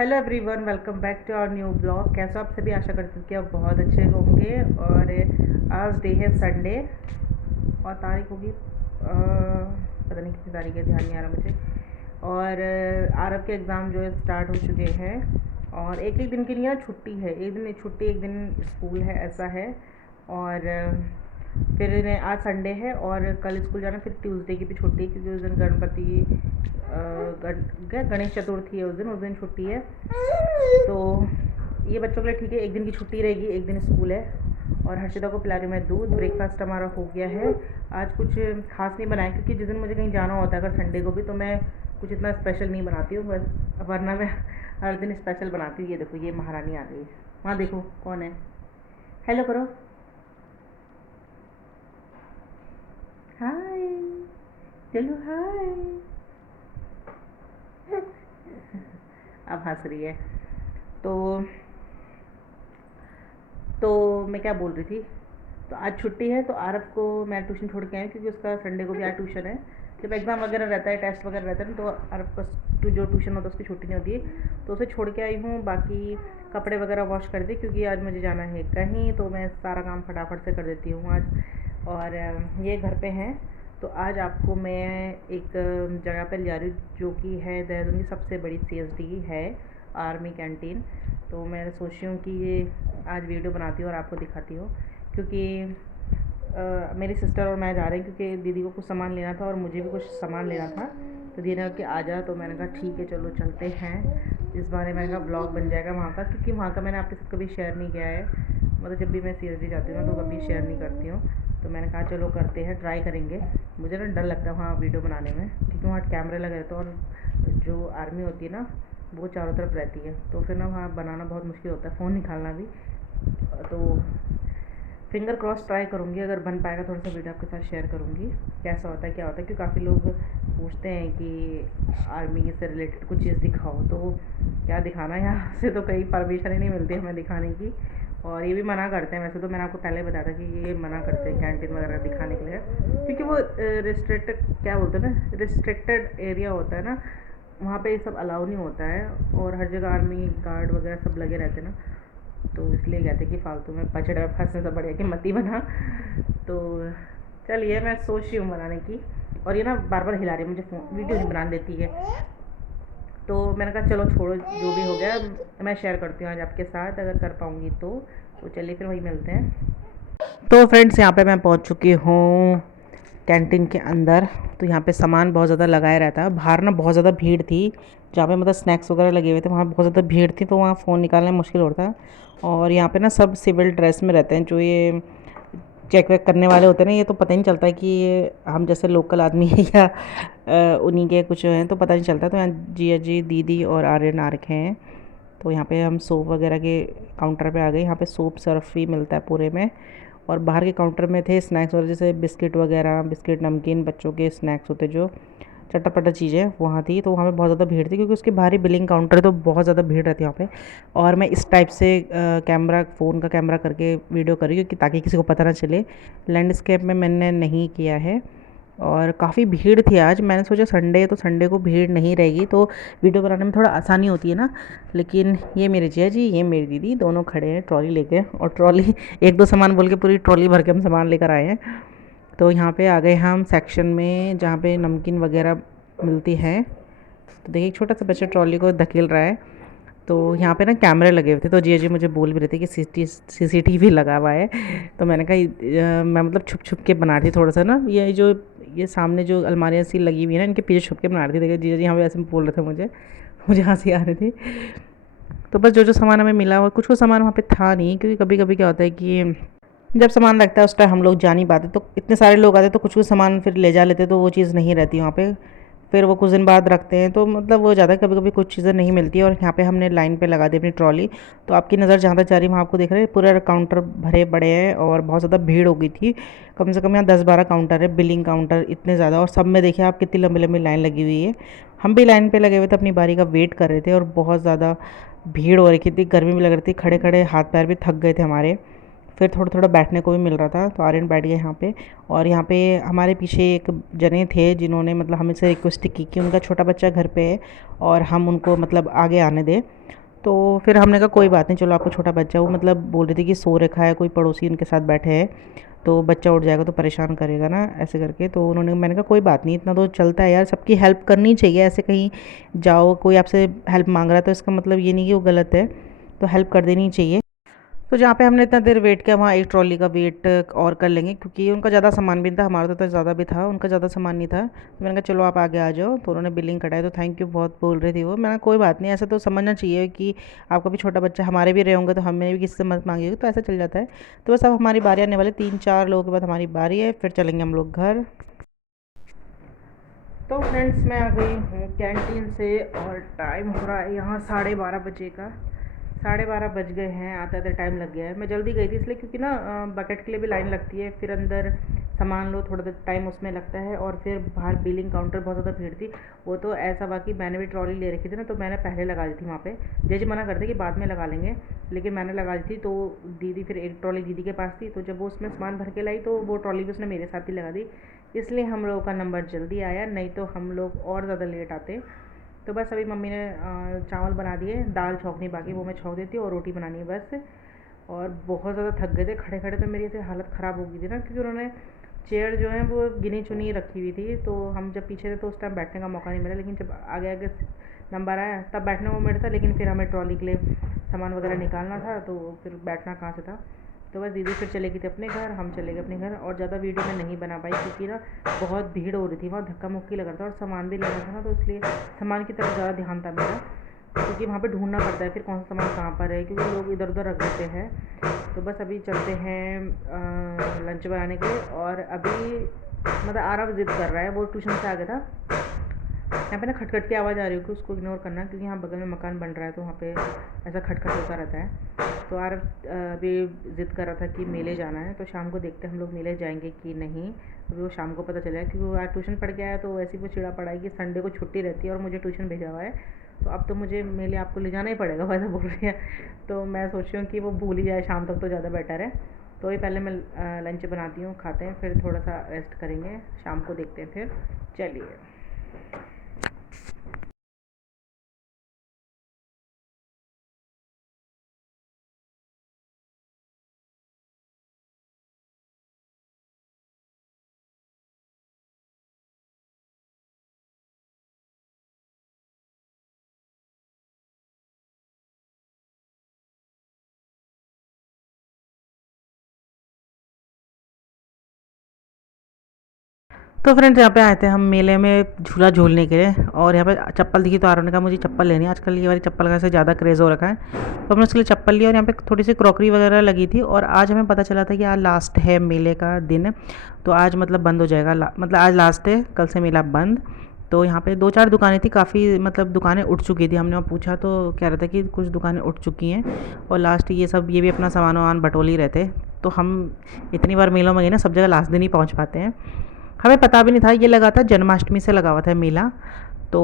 Hello everyone, welcome back to our new blog. कैसे आप सभी, आशा करती हूँ कि आप बहुत अच्छे होंगे। और आज डे है संडे और तारीख होगी पता नहीं कितनी तारीख है, ध्यान नहीं आ रहा मुझे। और आरब के एग्ज़ाम जो है स्टार्ट हो चुके हैं और एक एक दिन के लिए छुट्टी है, एक दिन छुट्टी एक दिन स्कूल है, ऐसा है। और फिर इन्हें आज संडे है और कल स्कूल जाना, फिर ट्यूसडे की भी छुट्टी है क्योंकि उस दिन गणेश चतुर्थी है, उस दिन छुट्टी है। तो ये बच्चों के लिए ठीक है, एक दिन की छुट्टी रहेगी, एक दिन स्कूल है। और हर्षिता को पिला रही हूँ मैं दूध। ब्रेकफास्ट हमारा हो गया है। आज कुछ खास नहीं बनाया क्योंकि जिस दिन मुझे कहीं जाना होता है अगर संडे को भी, तो मैं कुछ इतना स्पेशल नहीं बनाती हूँ, बस वरना मैं हर दिन स्पेशल बनाती हूँ। ये देखो, ये महारानी आ गई। वहाँ देखो कौन है, हेलो करो, हाय, चलो हाय। अब हंस रही है। तो मैं क्या बोल रही थी, तो आज छुट्टी है तो आरव को मैं ट्यूशन छोड़ के आई क्योंकि उसका संडे को भी आज ट्यूशन है। जब एग्ज़ाम वगैरह रहता है, टेस्ट वगैरह रहता है ना, तो आरव का जो ट्यूशन होता है उसकी छुट्टी नहीं होती है, तो उसे छोड़ के आई हूँ। बाकी कपड़े वगैरह वॉश कर दी क्योंकि आज मुझे जाना है कहीं, तो मैं सारा काम फटाफट से कर देती हूँ आज। और ये घर पे हैं। तो आज आपको मैं एक जगह पर ले जा रही हूँ जो कि है देहरादून की सबसे बड़ी CSD है, आर्मी कैंटीन। तो मैं सोच रही हूँ कि ये आज वीडियो बनाती हूँ और आपको दिखाती हूँ क्योंकि मेरी सिस्टर और मैं जा रहे हैं क्योंकि दीदी को कुछ सामान लेना था और मुझे भी कुछ सामान लेना था। तो दीदी ने कहा कि आ जा, तो मैंने कहा ठीक है चलो चलते हैं। इस बारे मैंने कहा ब्लॉग बन जाएगा वहाँ का, क्योंकि वहाँ का मैंने आपके साथ कभी शेयर नहीं किया है। मतलब जब भी मैं CSD जाती हूँ ना तो कभी शेयर नहीं करती हूँ। तो मैंने कहा चलो करते हैं, ट्राई करेंगे। मुझे ना डर लगता है वहाँ वीडियो बनाने में क्योंकि वहाँ कैमरे लगे रहते हैं और जो आर्मी होती है ना वो चारों तरफ रहती है, तो फिर ना वहाँ बनाना बहुत मुश्किल होता है, फ़ोन निकालना भी। तो फिंगर क्रॉस ट्राई करूँगी, अगर बन पाएगा थोड़ा सा वीडियो आपके साथ शेयर करूँगी कैसा होता है क्या होता है, क्योंकि काफ़ी लोग पूछते हैं कि आर्मी से रिलेटेड कुछ चीज़ दिखाओ, तो क्या दिखाना है, यहाँ से तो कहीं परमिशन ही नहीं मिलती हमें दिखाने की। और ये भी मना करते हैं, वैसे तो मैंने आपको पहले बताया था कि ये मना करते हैं कैंटीन वगैरह दिखाने के लिए, क्योंकि वो रिस्ट्रिक्टेड, क्या बोलते हैं ना, रिस्ट्रिक्टेड एरिया होता है ना, वहाँ पे ये सब अलाउ नहीं होता है। और हर जगह आर्मी गार्ड वगैरह सब लगे रहते हैं ना, तो इसलिए कहते हैं कि फालतू में पचड़े में फंसने से बढ़िया कि मत ही बना। तो चलिए, मैं सोच रही हूँ बनाने की। और ये ना बार बार हिला रही है मुझे, फ़ोन वीडियो नहीं बनाने देती है। तो मैंने कहा चलो छोड़ो, जो भी हो गया मैं शेयर करती हूँ आज आपके साथ, अगर कर पाऊँगी तो चलिए फिर वही मिलते हैं। तो फ्रेंड्स, यहाँ पे मैं पहुँच चुकी हूँ कैंटीन के अंदर। तो यहाँ पे सामान बहुत ज़्यादा लगाया रहता है। बाहर ना बहुत ज़्यादा भीड़ थी, जहाँ पे मतलब स्नैक्स वगैरह लगे हुए थे वहाँ बहुत ज़्यादा भीड़ थी, तो वहाँ फ़ोन निकालना मुश्किल होता है। और यहाँ पे ना सब सिविल ड्रेस में रहते हैं, जो ये चेक वेक करने वाले होते हैं ना, ये तो पता ही नहीं चलता कि ये हम जैसे लोकल आदमी है या उन्हीं के कुछ हैं, तो पता नहीं चलता। तो यहाँ जिया जी, दीदी और आर्यन आ रखे हैं। तो यहाँ पे हम सोप वगैरह के काउंटर पे आ गए। यहाँ पे सोप सर्फ भी मिलता है पूरे में। और बाहर के काउंटर में थे स्नैक्स वगैरह, जैसे बिस्किट वगैरह, बिस्किट नमकीन, बच्चों के स्नैक्स होते जो चटपटा चीज़ें वहाँ थी। तो वहाँ पे बहुत ज़्यादा भीड़ थी क्योंकि उसके बाहर ही बिलिंग काउंटर है, तो बहुत ज़्यादा भीड़ रहती है वहाँ पे। और मैं इस टाइप से कैमरा, फ़ोन का कैमरा करके वीडियो करी क्योंकि ताकि किसी को पता ना चले। लैंडस्केप में मैंने नहीं किया है। और काफ़ी भीड़ थी आज। मैंने सोचा संडे है तो संडे को भीड़ नहीं रहेगी तो वीडियो बनाने में थोड़ा आसानी होती है ना। लेकिन ये मेरे जिया जी, ये मेरी दीदी, दोनों खड़े हैं ट्रॉली लेके, और ट्रॉली एक दो सामान बोल के पूरी ट्रॉली भर के हम सामान लेकर आए हैं। तो यहाँ पे आ गए हम सेक्शन में जहाँ पे नमकीन वगैरह मिलती है। तो देखिए, एक छोटा सा बच्चा ट्रॉली को धकेल रहा है। तो यहाँ पे ना कैमरे लगे हुए थे, तो जिया जी मुझे बोल भी रहे थे कि CCTV लगा हुआ है। तो मैंने कहा मैं मतलब छुप छुप के बना रही थी थोड़ा सा ना, ये सामने जो अलमारियाँ सी लगी हुई है ना, इनके पीछे छुप के बना रही थी। देखिए जिया जी यहाँ पे ऐसे बोल रहे थे मुझे, मुझे हंसी आ रही थी। तो बस जो जो सामान हमें मिला, और कुछ कुछ सामान वहाँ पे था नहीं, क्योंकि कभी कभी क्या होता है कि जब सामान लगता है उस टाइम हम लोग जा नहीं पाते, तो इतने सारे लोग आते तो कुछ कुछ सामान फिर ले जा लेते, तो वो चीज़ नहीं रहती वहाँ पे। फिर वो कुछ दिन बाद रखते हैं, तो मतलब वो ज़्यादा कभी कभी कुछ चीज़ें नहीं मिलती है। और यहाँ पे हमने लाइन पे लगा दी अपनी ट्रॉली। तो आपकी नज़र जहाँ तक जा रही है वहाँ आपको देख रहे हैं पूरा काउंटर भरे पड़े हैं और बहुत ज़्यादा भीड़ हो गई थी। कम से कम यहाँ 10-12 काउंटर है, बिलिंग काउंटर इतने ज़्यादा, और सब में देखिए आप कितनी लंबी लंबी लाइन लगी हुई है। हम भी लाइन पे लगे हुए थे, अपनी बारी का वेट कर रहे थे, और बहुत ज़्यादा भीड़ हो रही थी, गर्मी भी लग रही थी, खड़े खड़े हाथ पैर भी थक गए थे हमारे। फिर थोड़ा थोड़ा बैठने को भी मिल रहा था, तो आर्यन बैठ गया यहाँ पे। और यहाँ पे हमारे पीछे एक जने थे जिन्होंने मतलब हमसे रिक्वेस्ट की कि उनका छोटा बच्चा घर पे है और हम उनको मतलब आगे आने दें। तो फिर हमने कहा कोई बात नहीं, चलो आपको छोटा बच्चा, वो मतलब बोल रही थी कि सो रखा है, कोई पड़ोसी उनके साथ बैठे हैं तो बच्चा उठ जाएगा तो परेशान करेगा ना, ऐसे करके। तो उन्होंने, मैंने कहा कोई बात नहीं, इतना तो चलता है यार, सबकी हेल्प करनी चाहिए। ऐसे कहीं जाओ, कोई आपसे हेल्प मांग रहा है तो इसका मतलब ये नहीं कि वो गलत है, तो हेल्प कर देनी चाहिए। तो जहाँ पे हमने इतना देर वेट किया वहाँ एक ट्रॉली का वेट और कर लेंगे, क्योंकि उनका ज़्यादा सामान भी नहीं था, हमारा तो ज़्यादा भी था, उनका ज़्यादा सामान नहीं था। तो मैंने कहा चलो आप आगे आ जाओ, तो उन्होंने बिलिंग कटाई, तो थैंक यू बहुत बोल रही थी वो। मैंने कहा कोई बात नहीं, ऐसा तो समझना चाहिए कि आपका भी छोटा बच्चा, हमारे भी रहे होंगे तो हमने भी किसी से मदद मांगी होगी, तो ऐसा चल जाता है। तो बस अब हमारी बारी आने वाली, 3-4 लोगों के बाद हमारी बारी है, फिर चलेंगे हम लोग घर। तो फ्रेंड्स मैं आ गई हूँ कैंटीन से और टाइम हो रहा है यहाँ 12:30 बजे का। 12:30 बज गए हैं, आते आते टाइम लग गया है। मैं जल्दी गई थी इसलिए, क्योंकि ना बकेट के लिए भी लाइन लगती है, फिर अंदर सामान लो, थोड़ा देर टाइम उसमें लगता है, और फिर बाहर बिलिंग काउंटर बहुत ज़्यादा भीड़ थी। वो तो ऐसा हुआ कि मैंने भी ट्रॉली ले रखी थी ना, तो मैंने पहले लगा दी थी वहाँ पे। जज मना करते कि बाद में लगा लेंगे, लेकिन मैंने लगा दी थी। तो दीदी, फिर एक ट्रॉली दीदी के पास थी, तो जब वो उसमें सामान भर के लाई तो वो ट्रॉली भी उसने मेरे साथ ही लगा दी, इसलिए हम लोगों का नंबर जल्दी आया, नहीं तो हम लोग और ज़्यादा लेट आते। तो बस अभी मम्मी ने चावल बना दिए, दाल छौंकनी बाकी, वो मैं छौंक देती हूँ, और रोटी बनानी है बस। और बहुत ज़्यादा थक गए थे, खड़े खड़े तो मेरी ऐसे हालत ख़राब हो गई थी ना, क्योंकि उन्होंने चेयर जो है वो गिनी चुनी रखी हुई थी। तो हम जब पीछे थे तो उस टाइम बैठने का मौका नहीं मिला, लेकिन जब आगे आगे नंबर आया तब बैठने को मिला था। लेकिन फिर हमें ट्रॉली के लिए सामान वगैरह निकालना था, तो फिर बैठना कहाँ से था। तो बस दीदी फिर चले गई थी अपने घर, हम चले गए अपने घर। और ज़्यादा वीडियो मैं नहीं बना पाई, क्योंकि ना बहुत भीड़ हो रही थी वहाँ, धक्का मुक्की लग रहा था, और सामान भी लेना था ना, तो इसलिए सामान की तरफ ज़्यादा ध्यान था मेरा, क्योंकि वहाँ पे ढूंढना पड़ता है फिर कौन सा सामान कहाँ पर है, क्योंकि लोग इधर उधर रख देते हैं। तो बस अभी चलते हैं लंच बनाने के लिए। और अभी मतलब आरव जिद कर रहा है, वो ट्यूशन से आ गया था। यहाँ पे ना खटखट की आवाज़ आ रही होगी, उसको इग्नोर करना, क्योंकि यहाँ बगल में मकान बन रहा है, तो वहाँ पे ऐसा खटखट होता रहता है। तो आरव अभी ज़िद कर रहा था कि मेले जाना है, तो शाम को देखते हैं हम लोग मेले जाएंगे कि नहीं। अभी वो शाम को पता चलेगा, क्योंकि वो आज ट्यूशन पढ़ के आया, तो वैसे ही वो चिड़ा पड़ा है कि संडे को छुट्टी रहती है और मुझे ट्यूशन भेजा हुआ है, तो अब तो मुझे मेले आपको ले जाना ही पड़ेगा, वैसा बोल रही है। तो मैं सोच रही हूँ कि वो भूल ही जाए शाम तक, तो ज़्यादा बेटर है। तो ये पहले मैं लंच बनाती हूँ, खाते हैं, फिर थोड़ा सा रेस्ट करेंगे, शाम को देखते हैं फिर। चलिए। तो फ्रेंड्स यहाँ पे आए थे हम मेले में झूला झूलने के लिए, और यहाँ पे चप्पल दिखी तो आरोन ने कहा मुझे चप्पल लेनी है, आजकल ये वाली चप्पल का से ज़्यादा क्रेज़ हो रखा है। तो हमने उसके लिए चप्पल ली, और यहाँ पे थोड़ी सी क्रॉकरी वगैरह लगी थी। और आज हमें पता चला था कि आज लास्ट है मेले का दिन, तो आज मतलब बंद हो जाएगा, मतलब आज लास्ट है, कल से मेला बंद। तो यहाँ पे 2-4 दुकानें थी, काफ़ी मतलब दुकानें उठ चुकी थी। हमने वहाँ पूछा तो कह रहा था कि कुछ दुकानें उठ चुकी हैं, और लास्ट ये सब, ये भी अपना सामान वामान बटोल ही रहते। तो हम इतनी बार मेलों में गए ना, सब जगह लास्ट दिन ही पहुँच पाते हैं। हमें पता भी नहीं था, ये लगा था जन्माष्टमी से लगा हुआ था मेला, तो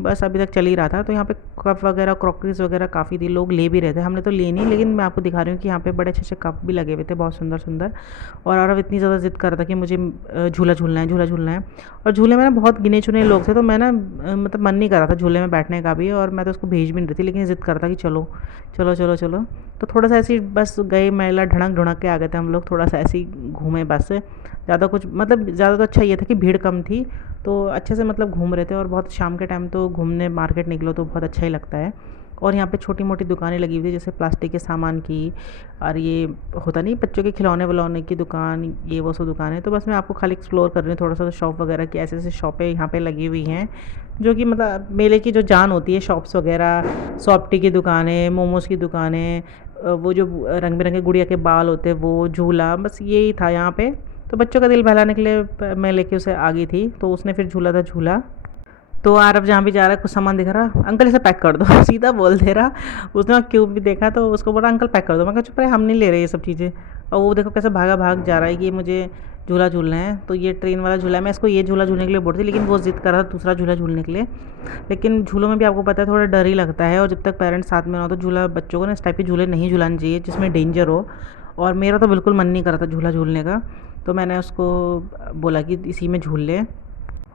बस अभी तक चल ही रहा था। तो यहाँ पे कप वगैरह, क्रॉकरीज वगैरह काफ़ी थी, लोग ले भी रहे थे, हमने तो लिए नहीं, लेकिन मैं आपको दिखा रही हूँ कि यहाँ पे बड़े अच्छे अच्छे कप भी लगे हुए थे, बहुत सुंदर सुंदर। और आरव इतनी ज़्यादा ज़िद कर रहा था कि मुझे झूला झूलना है, झूला झूलना है। और झूले में ना बहुत गिने चुने लोग थे, तो मैं ना मतलब मन नहीं कर रहा था झूले में बैठने का भी, और मैं तो उसको भेज भी नहीं रही थी, लेकिन ज़िद कर रहा था कि चलो चलो चलो चलो। तो थोड़ा सा ऐसे ही बस गए, मेला ढड़क ढुड़क के आ गए थे हम लोग, थोड़ा सा ऐसे ही घूमे बस, ज़्यादा कुछ मतलब, ज़्यादा तो अच्छा ये था कि भीड़ कम थी, तो अच्छे से मतलब घूम रहे थे। और बहुत शाम के टाइम तो घूमने मार्केट निकलो तो बहुत अच्छा ही लगता है। और यहाँ पे छोटी मोटी दुकानें लगी हुई थी, जैसे प्लास्टिक के सामान की, और ये होता नहीं बच्चों के खिलौने विलौने की दुकान, ये वो सब दुकानें। तो बस मैं आपको खाली एक्सप्लोर कर रही हूँ थोड़ा सा, शॉप वगैरह की, ऐसे ऐसे शॉपें यहाँ पे लगी हुई हैं, जो कि मतलब मेले की जो जान होती है, शॉप्स वगैरह, सॉफ्टी की दुकानें, मोमोज़ की दुकानें, वो जो रंग बिरंगे गुड़िया के बाल होते हैं वो, झूला, बस यही था यहाँ पे। तो बच्चों का दिल बहलाने के लिए मैं लेके उसे आ गई थी, तो उसने फिर झूला था झूला। तो आरव जहाँ भी जा रहा है, कुछ सामान दिख रहा, अंकल इसे पैक कर दो, सीधा बोल दे रहा। उसने क्यूब भी देखा तो उसको बोला अंकल पैक कर दो। मैं कहा चुप रहे, हम नहीं ले रहे ये सब चीज़ें। और वो देखो कैसे भागा भाग जा रहा है कि मुझे झूला झूलना है। तो ये ट्रेन वाला झूला है, मैं इसको ये झूला झूलने के लिए बोल रही थी, लेकिन वो ज़िद कर रहा था दूसरा झूला झूलने के लिए। लेकिन झूलों में भी आपको पता है थोड़ा डर ही लगता है, और जब तक पेरेंट्स साथ में ना हो तो झूला बच्चों को ना इस टाइप के झूले नहीं झूलाने चाहिए जिसमें डेंजर हो। और मेरा तो बिल्कुल मन नहीं कर रहा था झूला झूलने का, तो मैंने उसको बोला कि इसी में झूल ले।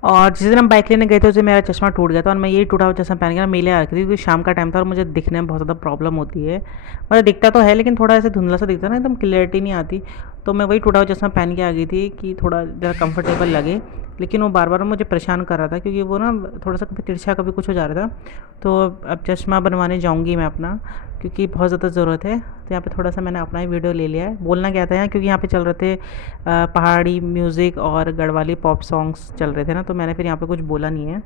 और जिस दिन हम बाइक लेने गए थे उस दिन मेरा चश्मा टूट गया था, और मैं यही टूटा हुआ चश्मा पहन के ना मेले आ रखी थी, क्योंकि शाम का टाइम था और मुझे दिखने में बहुत ज़्यादा प्रॉब्लम होती है। मतलब दिखता तो है लेकिन थोड़ा ऐसे धुंधला सा दिखता है ना, एकदम क्लियरिटी नहीं आती। तो मैं वही टूटा हुआ चश्मा पहन के आ गई थी कि थोड़ा ज़रा कंफर्टेबल लगे। लेकिन वो बार बार मुझे परेशान कर रहा था, क्योंकि वो ना थोड़ा सा कभी तिरछा कभी कुछ हो जा रहा था। तो अब चश्मा बनवाने जाऊँगी मैं अपना, क्योंकि बहुत ज़्यादा ज़रूरत है। तो यहाँ पे थोड़ा सा मैंने अपना ही वीडियो ले लिया है। बोलना क्या था यहाँ, क्योंकि यहाँ पे चल रहे थे पहाड़ी म्यूज़िक और गढ़वाली पॉप सॉन्ग्स चल रहे थे ना, तो मैंने फिर यहाँ पे कुछ बोला नहीं है।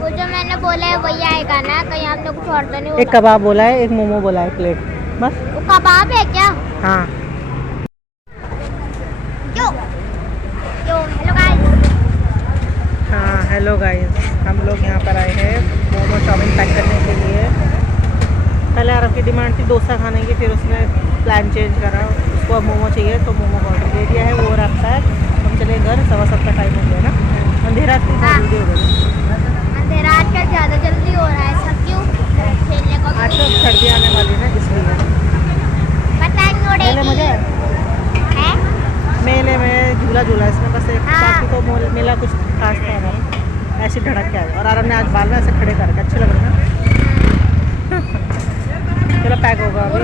वो जो मैंने बोला है वही आएगा ना, कहीं आपने कुछ और तो नहीं एक बोला? कबाब बोला है, एक मोमो बोला है प्लेट, बस। वो कबाब है क्या? हाँ। यो यो हेलो गाइस। हाँ हेलो गाइस, हम लोग यहाँ पर आए हैं मोमो चाउमीन पैक करने के लिए। पहले आरव की डिमांड थी डोसा खाने की, फिर उसने प्लान चेंज करा, उसको अब मोमो चाहिए तो मोमो का ऑर्डर दे दिया है। वो रहा पैक। हम चले घर, 7:15 का टाइम हो गया ना, अंधेरा भी बहुत जल्दी हो गया। अंधेरा आजकल ज़्यादा जल्दी हो रहा है, सब क्यों? खेलने को आज तो सर्दी आने वाली है ना, इसलिए। पतंग मेले उड़ेगी मजा है। मेले में झूला झूला इसमें बस एक, हाँ। बाकी तो मेला कुछ खास था नहीं, ऐसे धड़क के आए। और आराम ने आज बाल में ऐसे खड़े करके अच्छे लग रहे हैं। चलो पैक होगा अभी।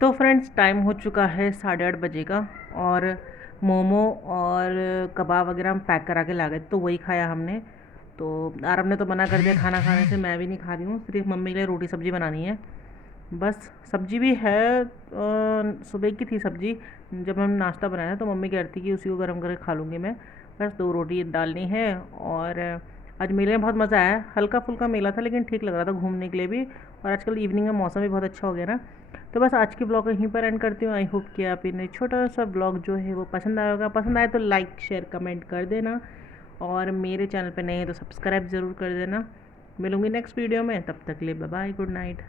तो फ्रेंड्स टाइम हो चुका है 8:30 बजे का, और मोमो और कबाब वगैरह हम पैक करा के ला गए, तो वही खाया हमने। तो आरब ने तो मना कर दिया खाना खाने से, मैं भी नहीं खा रही हूँ, सिर्फ मम्मी के लिए रोटी सब्ज़ी बनानी है बस। सब्जी भी है, सुबह की थी सब्जी, जब हम नाश्ता बनाया तो मम्मी कह रही थी कि उसी को गर्म करके खा लूँगी मैं। बस 2 रोटी डालनी है। और आज मेले में बहुत मज़ा आया, हल्का फुल्का मेला था लेकिन ठीक लग रहा था घूमने के लिए भी। और आजकल इवनिंग में मौसम भी बहुत अच्छा हो गया ना। तो बस आज की ब्लॉग यहीं पर एंड करती हूँ। आई होप कि आप इन्हें छोटा सा ब्लॉग जो है वो पसंद आया होगा। पसंद आए तो लाइक शेयर कमेंट कर देना, और मेरे चैनल पर नए हैं तो सब्सक्राइब ज़रूर कर देना। मिलूँगी नेक्स्ट वीडियो में, तब तक के लिए बाय बाय, गुड नाइट।